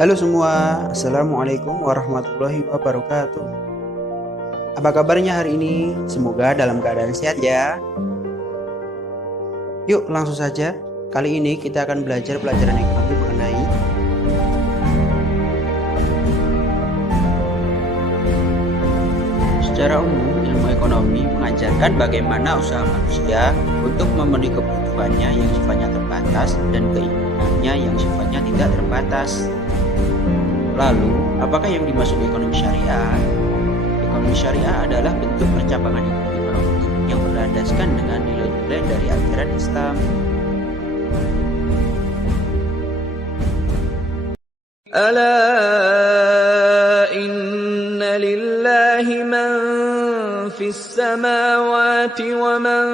Halo semua, Assalamualaikum warahmatullahi wabarakatuh. Apa kabarnya hari ini? Semoga dalam keadaan sehat ya. Yuk langsung saja. Kali ini kita akan belajar pelajaran ekonomi mengenai secara umum, ilmu ekonomi mengajarkan bagaimana usaha manusia untuk memenuhi kebutuhannya yang sifatnya terbatas dan keinginannya yang sifatnya tidak terbatas. Lalu, apakah yang dimaksud ekonomi syariah? Ekonomi syariah adalah bentuk percabangan ekonomi yang berlandaskan dengan nilai-nilai dari ajaran Islam. Ala inna lillahi man fis samawati wa man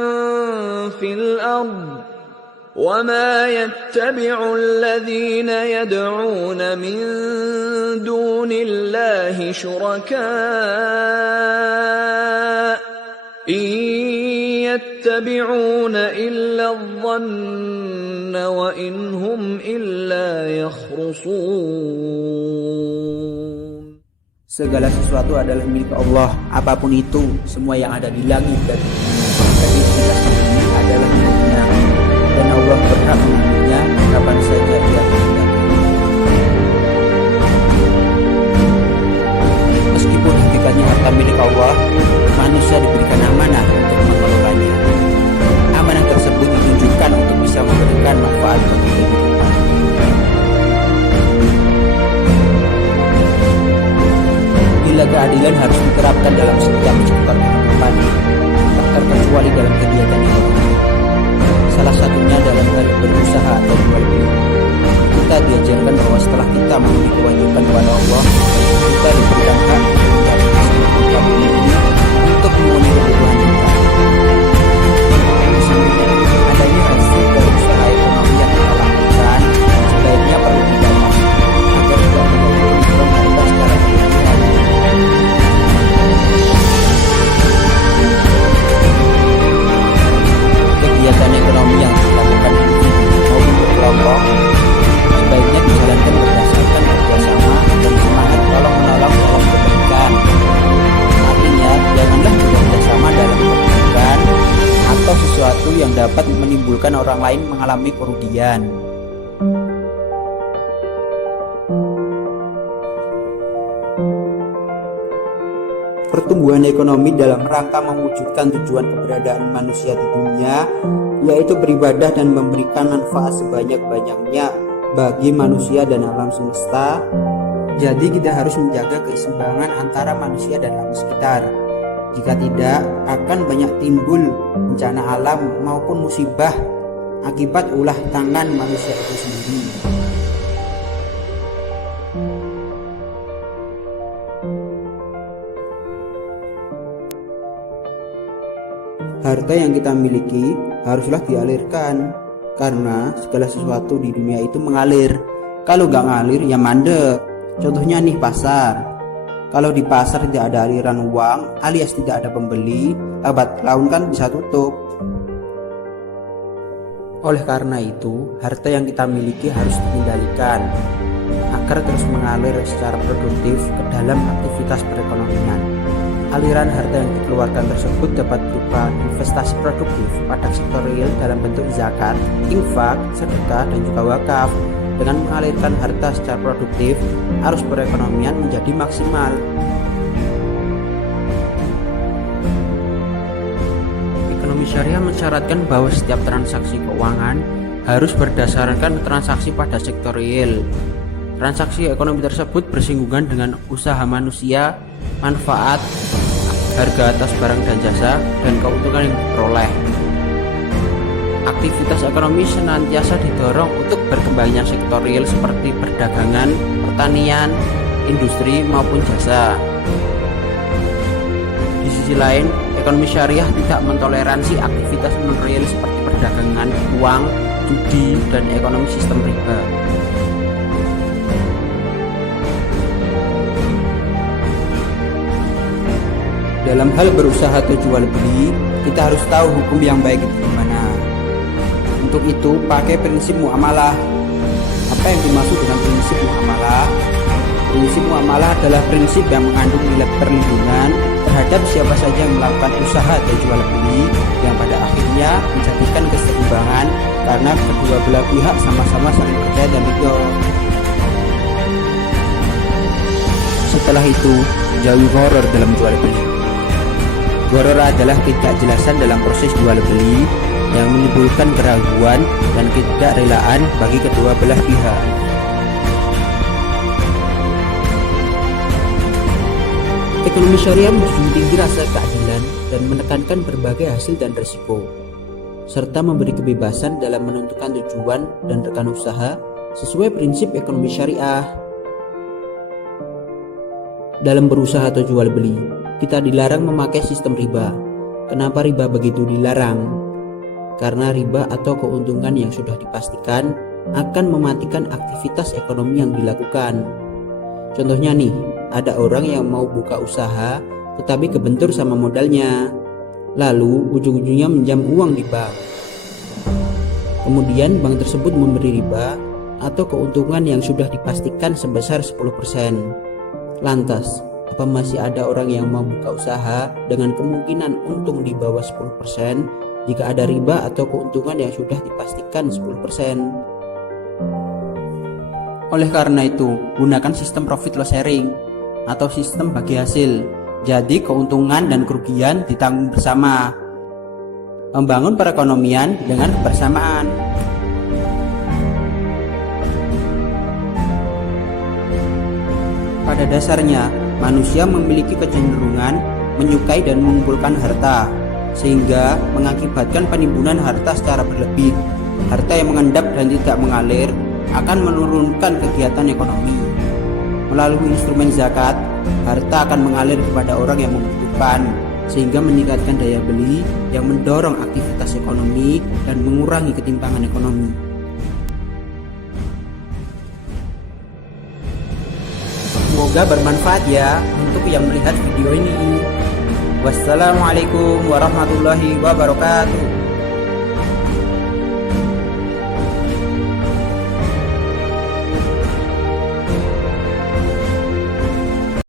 fil ard وما يتبع الذين يدعون من دون الله شركاء إن يتبعون إلا الظن وإن هم إلا يخرصون. Segala sesuatu adalah milik Allah, apapun itu, semua yang ada di langit dan di bumi. Kreativitas ini adalah miliknya, dan Allah berhak mengambilnya kapan saja Dia kehendaki. Meskipun hakikatnya harta milik Allah, manusia diberikan amanah untuk mengelolanya. Amanah tersebut ditunjukkan untuk bisa memberikan manfaat bagi kehidupan. Bila keadilan harus diterapkan dalam setiap sektor kehidupan, tak terkecuali dalam kegiatan ekonomi. Salah satunya dalam hal berusaha atau jual beli. Kita diajarkan bahwa setelah kita memenuhi kewajiban kepada Allah, kita diberikan hak untuk memenuhi kebutuhan kita. Adanya hasil dari usaha ekonomi yang kita lakukan sebaiknya perlu didapat agar tidak menurunkan harga secara berlebihan. Kegiatan ekonomi yang dilakukan individu maupun berkelompok sebaiknya dijalankan berdasarkan kerjasama dan semangat tolong-menolong dalam kebaikan. Artinya, janganlah bekerjasama dalam kebaikan atau sesuatu yang dapat menimbulkan orang lain mengalami kerugian. Pertumbuhan ekonomi dalam rangka mewujudkan tujuan keberadaan manusia di dunia, yaitu beribadah dan memberikan manfaat sebanyak-banyaknya bagi manusia dan alam semesta. Jadi kita harus menjaga keseimbangan antara manusia dan alam sekitar. Jika tidak, akan banyak timbul bencana alam maupun musibah akibat ulah tangan manusia itu sendiri. Harta yang kita miliki haruslah dialirkan, karena segala sesuatu di dunia itu mengalir. Kalau gak ngalir ya mandek. Contohnya nih pasar. Kalau di pasar tidak ada aliran uang alias tidak ada pembeli, lambat laun kan bisa tutup. Oleh karena itu, harta yang kita miliki harus dikendalikan agar terus mengalir secara produktif ke dalam aktivitas perekonomian. Aliran harta yang dikeluarkan tersebut dapat berupa investasi produktif pada sektor real dalam bentuk zakat, infak, sedekah, dan juga wakaf. Dengan mengalirkan harta secara produktif, arus perekonomian menjadi maksimal. Ekonomi syariah mensyaratkan bahwa setiap transaksi keuangan harus berdasarkan transaksi pada sektor real. Transaksi ekonomi tersebut bersinggungan dengan usaha manusia, manfaat, harga atas barang dan jasa, dan keuntungan yang diperoleh. Aktivitas ekonomi senantiasa didorong untuk berkembangnya sektor real seperti perdagangan, pertanian, industri, maupun jasa. Di sisi lain, ekonomi syariah tidak mentoleransi aktivitas non-real seperti perdagangan, uang, judi, dan ekonomi sistem riba. Dalam hal berusaha atau jual beli, kita harus tahu hukum yang baik itu gimana. Untuk itu, pakai prinsip muamalah. Apa yang dimaksud dengan prinsip muamalah? Prinsip muamalah adalah prinsip yang mengandung nilai perlindungan terhadap siapa saja yang melakukan usaha atau jual beli yang pada akhirnya menjadikan keseimbangan karena kedua belah pihak sama-sama saling percaya dan ridho. Setelah itu, jauhi gharar dalam jual beli. Gharar adalah ketidakjelasan dalam proses jual beli yang menimbulkan keraguan dan ketidakrelaan bagi kedua belah pihak. Ekonomi syariah menjunjung tinggi rasa keadilan dan menekankan berbagai hasil dan risiko, serta memberi kebebasan dalam menentukan tujuan dan rekan usaha sesuai prinsip ekonomi syariah. Dalam berusaha atau jual beli, kita dilarang memakai sistem riba. Kenapa riba begitu dilarang? Karena riba atau keuntungan yang sudah dipastikan akan mematikan aktivitas ekonomi yang dilakukan. Contohnya nih, ada orang yang mau buka usaha tetapi kebentur sama modalnya, lalu ujung-ujungnya minjam uang di bank. Kemudian bank tersebut memberi riba atau keuntungan yang sudah dipastikan sebesar 10%. Lantas, apa masih ada orang yang mau buka usaha dengan kemungkinan untung di bawah 10% jika ada riba atau keuntungan yang sudah dipastikan 10%? Oleh karena itu, gunakan sistem profit loss sharing atau sistem bagi hasil. Jadi keuntungan dan kerugian ditanggung bersama. Membangun perekonomian dengan kebersamaan. Pada dasarnya, manusia memiliki kecenderungan menyukai dan mengumpulkan harta, sehingga mengakibatkan penimbunan harta secara berlebih. Harta yang mengendap dan tidak mengalir akan menurunkan kegiatan ekonomi. Melalui instrumen zakat, harta akan mengalir kepada orang yang membutuhkan, sehingga meningkatkan daya beli yang mendorong aktivitas ekonomi dan mengurangi ketimpangan ekonomi. Semoga bermanfaat ya untuk yang melihat video ini. Wassalamualaikum warahmatullahi wabarakatuh.